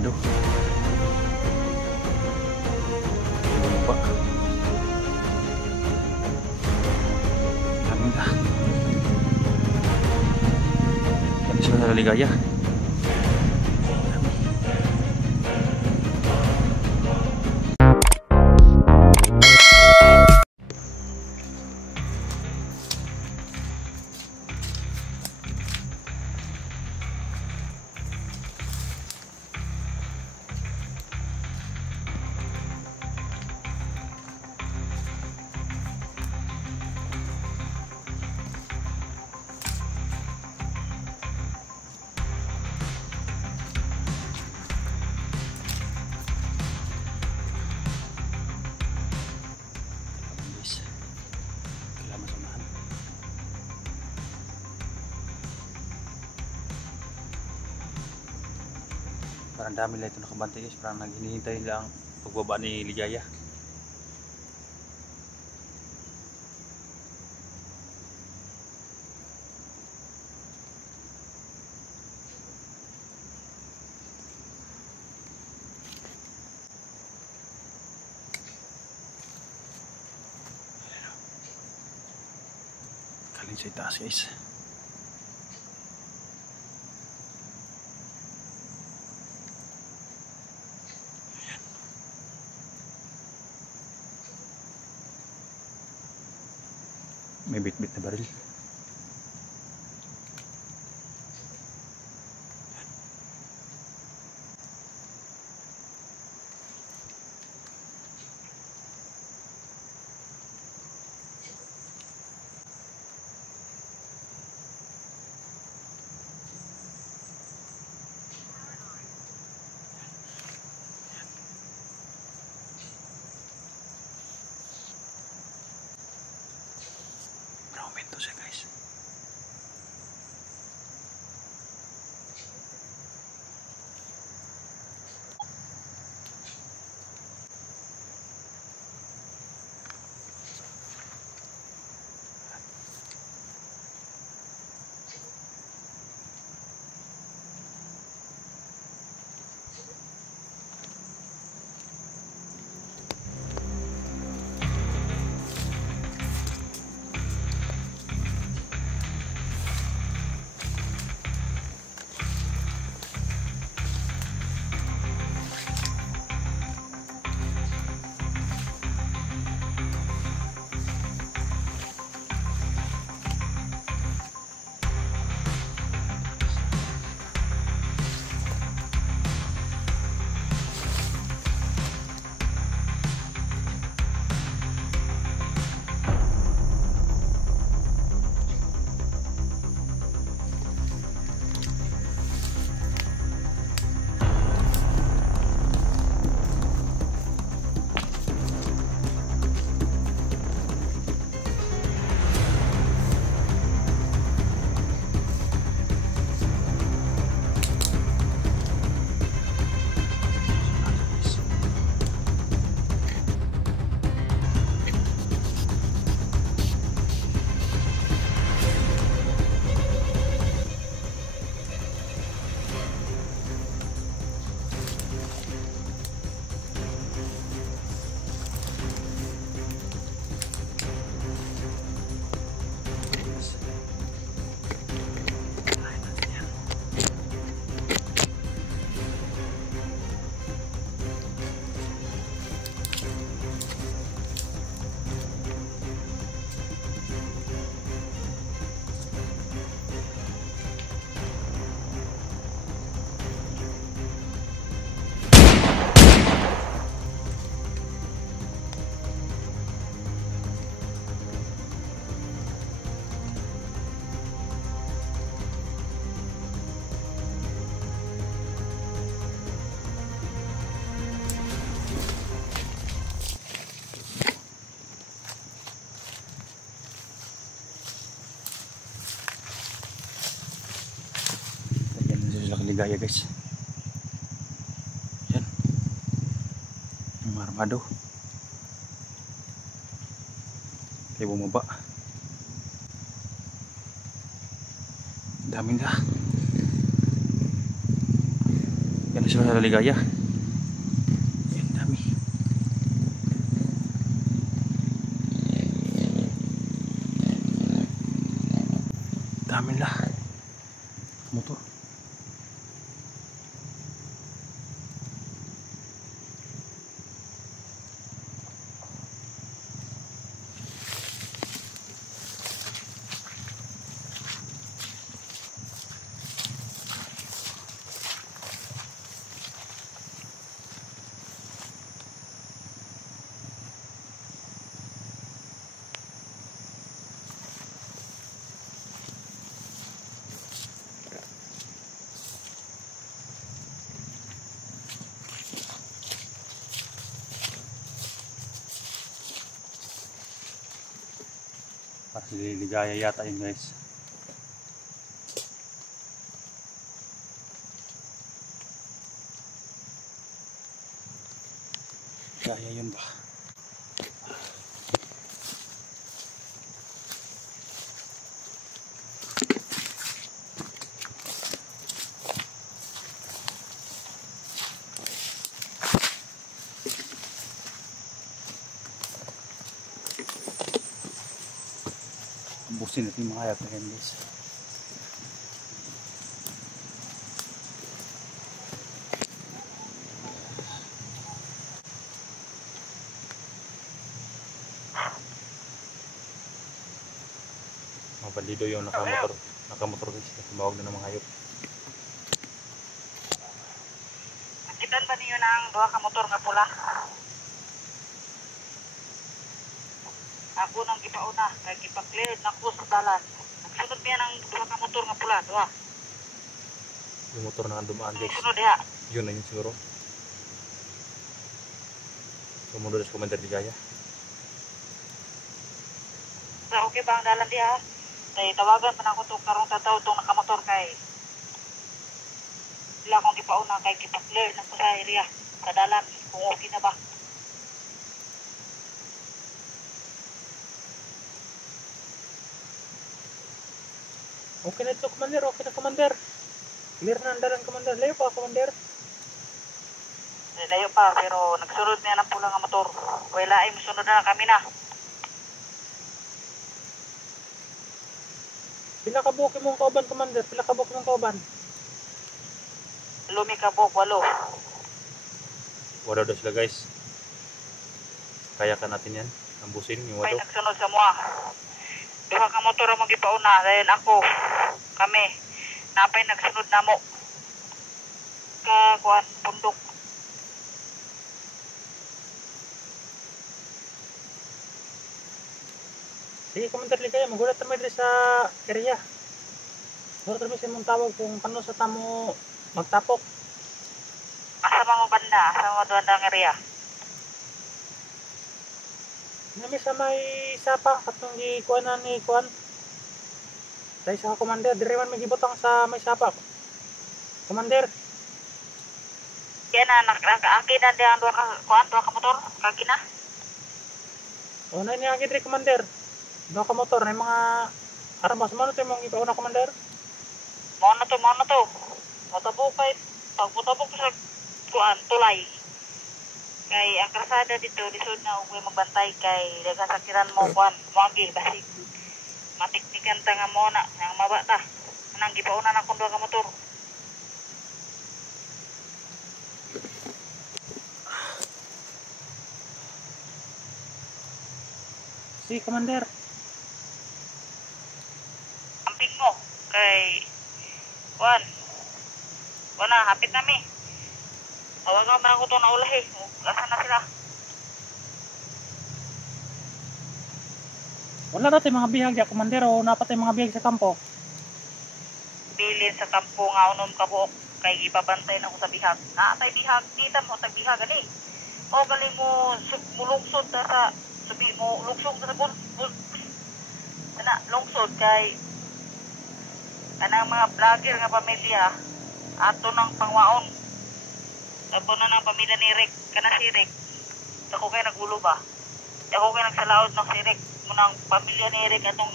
armado. Bumaba. Dami na. Dami sila naligaya. Parang dami lang ito nakabantay guys. Parang naghinihintay nila ang pagbaba ni Ligaya. Galing sa itaas guys. May bit-bit na baril. Aumento siya guys. Ligaya guys. Yan. Yung armado. Kaya bumaba. Dami na. Yan Isa sa Ligaya. Yan, dami. Dami lah. Motor. Kasi Ligaya yata yun guys. Ligaya yun ba? Busin natin yung mga hayop na yan guys. Mga bandido yung nakamotor guys. Tumawag na ng mga hayop. Nakitan ba niyo ng duha ka motor nga pula? Ako nang gipauna, kay gipa-clear na ko sa dalan. Nagsunod niya ng duha ka motor nga pula, duha. Yung motor na dumaan guys. Sunod diha. Yun na yun siguro. Sumunod sa Commander Ligaya. Sa okay ba ang dalan diha? Kay tawagan pa na ako itong karong tataw itong nakamotor kay sila akong gipauna kay gipa-clear na ko sa area, sa dalan, kung okay na ba. Okay na ito, Commander. Okay na, Commander. Clear na ang dalan, Commander. Layo pa, Commander. Layo pa, pero nagsunod niya ng pula nga motor. Wala ay musunod na kami na. Pila ka buki mong kauban, Commander? Pila ka buki mong kauban? Lumi ka buk, walo. Walo daw sila guys. Kaya ka natin yan. Ambusin yung May walo. nagsunod sa mga. Duha ka motor ang magipauna. Dahil ako, kami, napay nagsunod na mo. Kakuan, bundok. Sige, Commander Ligaya. Magulat naman dito sa area. Magulat naman siya mong tawag kung kano sa tamo magtapok. Asa mga banda, asa mga duwandang area. Nami sa may sapa katong gikuan na ni kuan. Dahil sa Commander, dire man may gibutang sa may sapa. Commander, Kaya na, nakaaki na diyan duha ka, kuan, duha ka motor. Kagi na. una niya gidre Commander. Dua ka motor na mga armas mo to mong ipauna Commander. Mao na to. Matabok kay, pagputabok sa kuan, tulay. Kay ang krasada dito, lisod na ug magbantay kay nagasakiran mo kuan, moagi basig. Matiknikan ta nga mo na, ang mabata. Anang gipauna na kung duha ka motor. Si Commander. Amping mo kay kuan. Wala, hapit nami. Tawagan man ako to na ulahi. Asa na sila? Wala natin mga bihag ya Commander o napatay mga bihag sa kampo. Bilin sa kampo nga unom ka buok kay ipabantay na ko sa bihag. Naatay bihag, kita mo tag bihag ani. O galing mo mulungsod na sa sabi mo lungsod na sa lungsod kay kanang mga vlogger nga pamilya ato ng pangwaon. Apo na ng pamilya ni Rick, kana si Rick. Ako kay nagulo ba? Ako kay nagsalaod ng si Rick. Munang pamilya ni Rick atong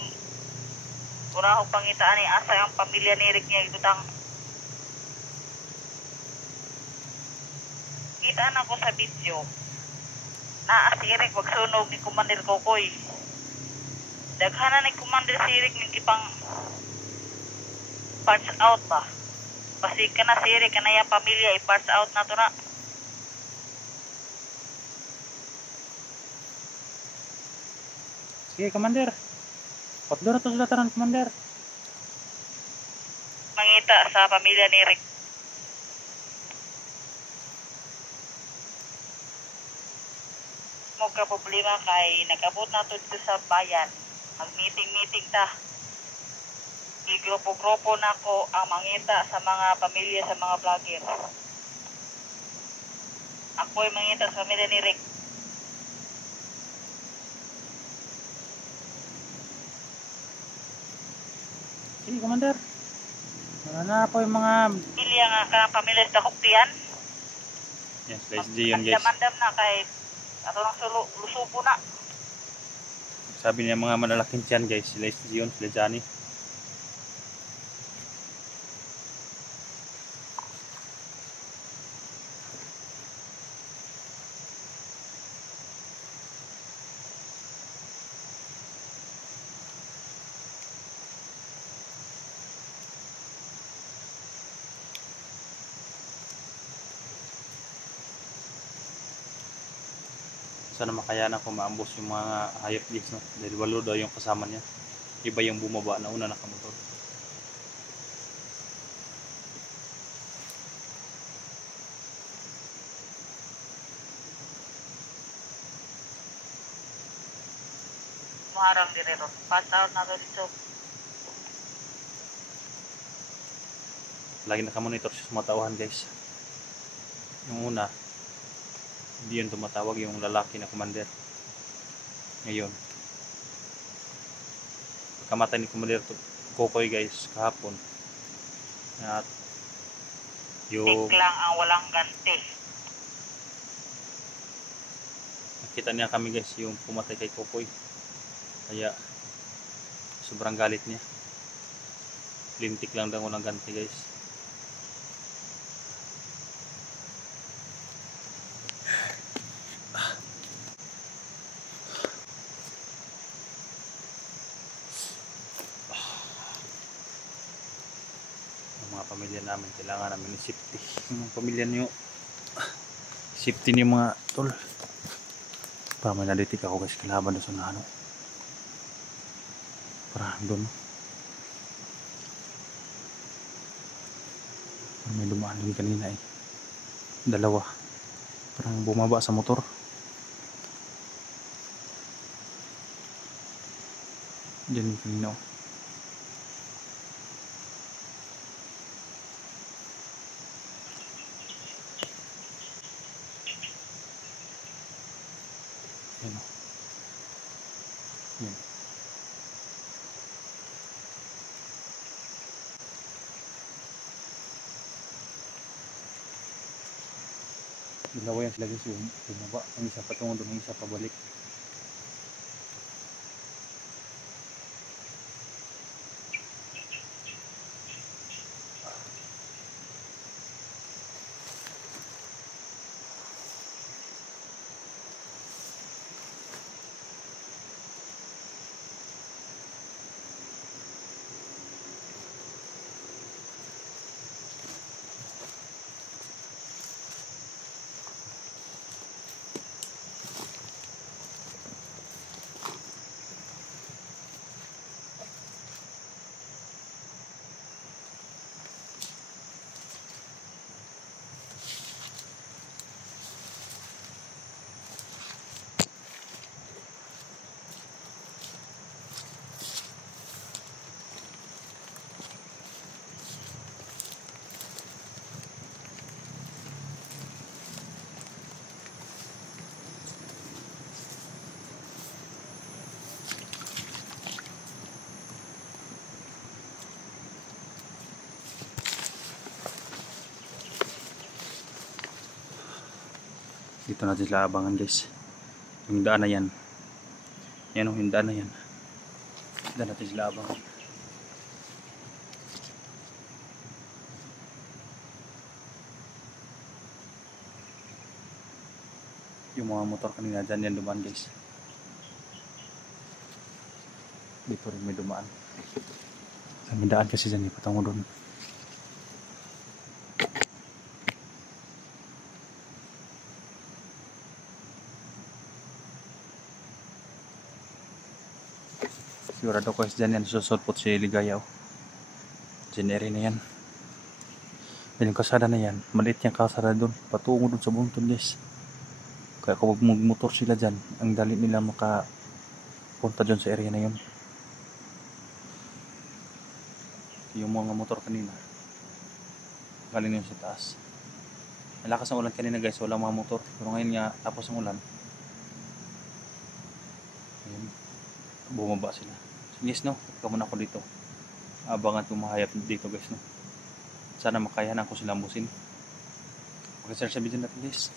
una akong pangitaan ni asa ang pamilya ni Rick niya ibutang. nakita na ko sa video. Naasirik wag sunog ni Commander Kokoy. Daghana ni Commander Sirik ning gipang parts out ba. Basi ka na Sirik kanaya pamilya i-parts out na to na. Sige, Commander. Patlo na to sa lataran, Commander. Mangita sa pamilya ni Rick. Mo ka problema kay nagabot na to dito sa bayan. Mag-meeting ta. Igrupo-grupo na ko ang mangita sa mga pamilya sa mga vlogger. Ako'y mangita sa pamilya ni Rick. Sige, Commander. Wala na po yung mga... Pamilya nga ka pamilya sa Huktian. Yes, let's do yun, guys. Mandam na kay ato nang lusupo na. Sabi niya mga malalaking tiyan, guys. Sila yun, sila Johnny. Sana makayanan ko maambos yung mga hayop guys, no? Dahil walo daw yung kasama niya. Iba yung bumaba na una nakamotor. Muharang dire ron. Pass out na to dito. Lagi nakamonitor siya sa mga tauhan, guys. Yung una, hindi yun tumatawag yung lalaki na commander. Ngayon, pagkamatay ni Commander Kokoy, guys, kahapon, at yung Tik lang ang walang ganti. nakita niya kami, guys, yung pumatay kay Kokoy. Kaya sobrang galit niya. Lintik lang daw ng ganti, guys. Mga pamilya namin, kailangan namin ng safety. Yung mga pamilya niyo, safety niyo mga tol. Para may nalitik ako, guys, kalaban na sa nano. Para doon. May dumaan din kanina eh. Dalawa. Parang bumaba sa motor. Diyan yung kanina oh. Yan o. Yan. Dalawa yan sila, guys, bumaba. Ang isa patungo doon, ang isa pabalik. Dito natin sila abangan, guys. Yung daan na yan. Yan o, yung daan na yan. Daan natin sila abangan. Yung mga motor kanina dyan yan dumaan guys. Dito rin may dumaan. May daan kasi dyan, patungo doon. Sigurado ko dyan yan susutpot si Ligaya. Dyan area na yan. Yan yung kasada na yan. Maliit yung kasada doon. Patungo doon sa buntun guys. Kaya kung magmotor sila dyan, ang dali nila makapunta dyan sa area na yun. Yung mga motor kanina galing yun sa taas. Malakas ang ulan kanina guys, walang mga motor. Pero ngayon nga, tapos ang ulan, ayun, bumaba sila. So yes no, ikaw muna ako dito. Abangan tumahayap dito guys no. Sana makayanan ko silang busin. Okay sir, sabihin natin guys.